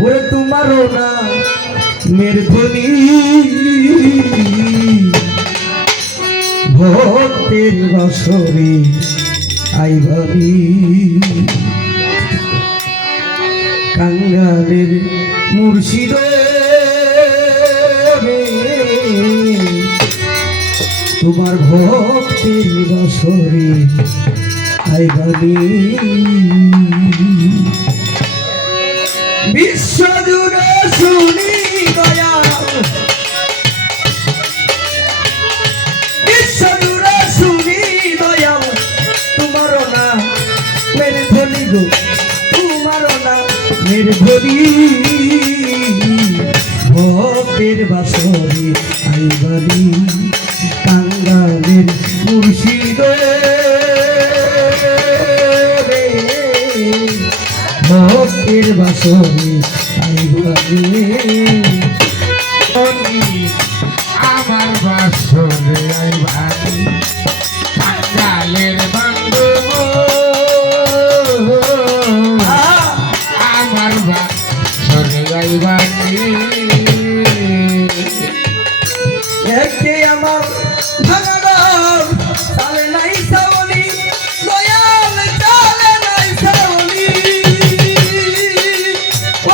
ওরে তোমারও না মের ধ্বনি ভক্তের বাসরে আইভাবি কাঙ্গালের মুর্শিদ তোমার ভক্তের বাসরে আইভাবি বিশ্বজুড়ে শুনি দয়া বিশ্বজুড়ে শুনি দয়া তোমারও না মেরে ধরি গো তোমারও না মেরে ধরি ভক্তের বাসরে আইবানি কাঙ্গালের মুর্শিদ ভক্তের বাসরে আইবানি আমার বাসরে আইবানি কাঙ্গালের বন্ধু আমার বাসরে আইবানি একে আমার ভাঙার চালে নাই সাবনি দয়াল চালে নাই সাবনি ও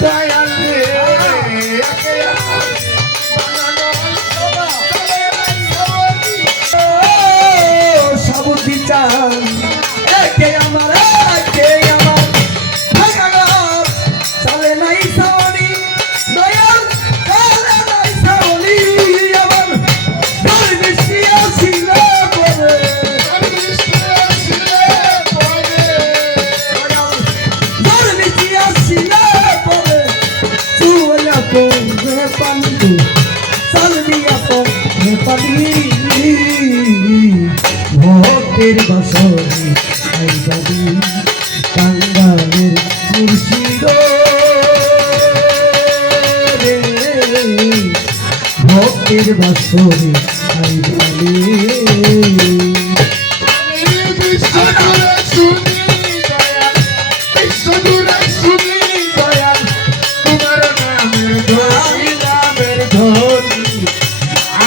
দয়াল রে একে আমার সাবতি চাল একে আমার ভাঙার চালে নাই সাবনি দয়াল চালে নাই সাবনি আমার ঘর বেশি আসিল বলে ঘর বেশি আসিল বলে চুয়া পে পানি সালবিয়া পে পানি ভক্তের বাসরে আইবানি কাঙ্গালের মুর্শিদ ভক্তের বাসরে আইবানি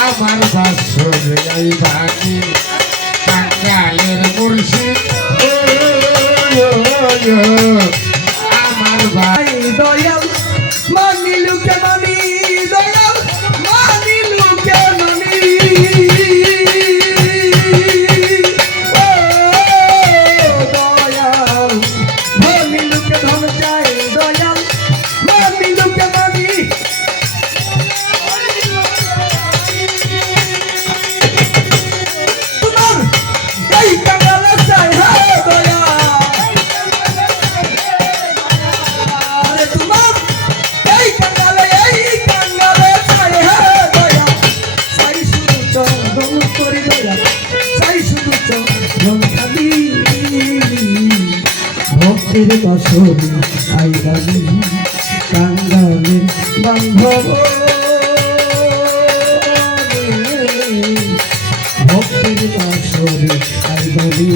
আমার বাসরে আইবানি কাঙ্গালের মুর্শিদ আমার ভাই দয়াল মানিলুকে মানি দয়াল মানিলুকে মানি ও দয়াল মানিলুকে ধন চাই দয়াল মানিলুকে মানি তোমার এই কাঙ্গালে চাই হ্যাঁ দয়াল আরে তোমার এই কাঙ্গালে চাই হ্যাঁ দয়াল চাই শুধু চরণ করি দয়াল চাই শুধু চরণ খালি ভক্তের বাসরে আইবানি কাঙ্গালের বান্ধব ভক্তের বাসরে আইবানি